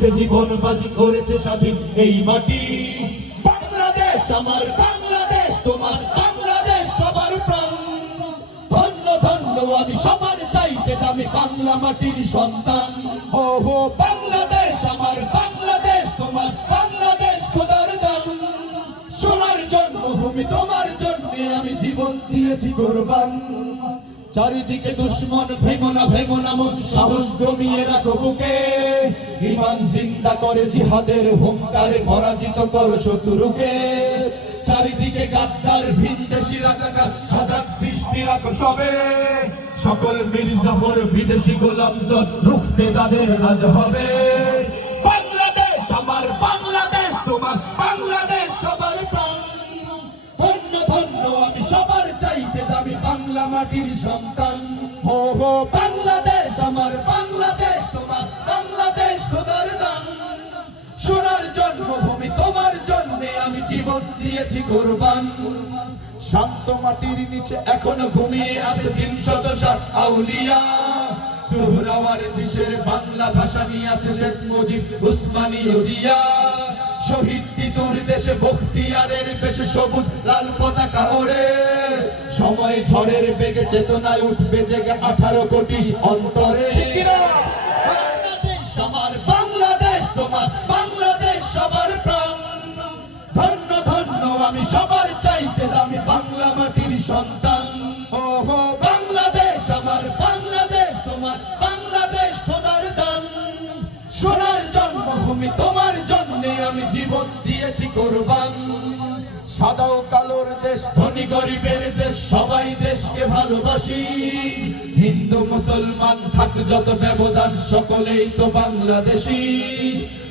জীবন, বাজি করেছে স্বাধীন এই মাটি। বাংলাদেশ আমার বাংলাদেশ, তোমার বাংলাদেশ সবার প্রাণ। ধন্য ধন্য, আমি সবার চাইতে দামি বাংলা মাটির সন্তান। ও বাংলাদেশ আমার বাংলাদেশ, তোমার বাংলাদেশ খোদার দান। সোনার জন্মভূমি তোমার জন্য আমি জীবন দিয়েছি কোরবান। চারিদিকে দুশ্মন ভেঙো না, মন সাহস জমিয়ে রাখো বুকে। ইমান জিন্দা করে, জিহাদের হুঙ্কারে পরাজিত করো শত্রুকে। চারিদিকে গাদ্দার ভিনদেশি রাজাকার, সাজাক দৃষ্টি রাখো সবে। সকল মির্জাফর বিদেশি গোলাম জল রুখতে তাদের আজ হবে। বাংলাদেশ আমার, বাংলাদেশ তোমার, বাংলাদেশ সবার ধন্য ধন্য, আমি সবার চাইতে দামি বাংলা মাটির সন্তান। হো, বাংলাদেশ আমার, বাংলাদেশ তোমার। আমি জীবন দিয়েছি কোরবান। শান্ত মাটির নিচে এখনও ঘুমিয়ে আছে তিন শত ষাট আউলিয়া। সুহরাওয়ার দেশের বাংলা ভাষা নিয়ে আছে শেখ মুজিব, উসমানী জিয়া শহীদ তিতুর দেশে বখতিয়ারের দেশে সবুজ লাল পতাকা ওড়ে। সময় ঝড়ের বেগে চেতনায় উঠবে জেগে আঠারো কোটি অন্তরে। আমি সবার চাইতে আমি বাংলা মাটির সন্তান। ও হো বাংলাদেশ আমার বাংলাদেশ তোমার বাংলাদেশ খোদার দান। সোনার জন্মভূমি তোমার জন্যে আমি জীবন দিয়েছি কোরবান। সাদা ও কালোর দেশ ধনী গরিবের দেশ সবাই দেশকে ভালোবাসি। হিন্দু মুসলমান থাক যত ব্যবধান সকলেই তো বাংলাদেশি।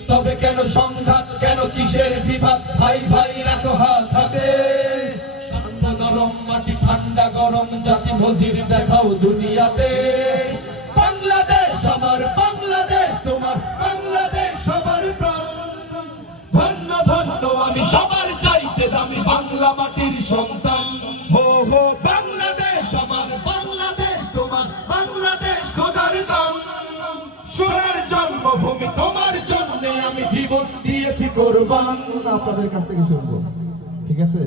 তবে কেন সংঘাত কেন কিসের বিভাগ ভাই ভাই রাখো হাত। নরম মাটি ঠান্ডা গরম, জাতি মজির দেখাও দুনিয়াতে। বাংলাদেশ আমার, বাংলাদেশ তোমার, বাংলাদেশ প্রাণ। ধন্য ধন্য, আমি সবার চাইতে দামি বাংলা মাটির সন্তান। হো হো, বাংলাদেশ আমার, বাংলাদেশ তোমার, বাংলাদেশ খোদার দান। সোনার জন্মভূমি তোমার জন্য আমি জীবন দিয়েছি কোরবান। আপনাদের কাছ থেকে শুনব। ঠিক আছে?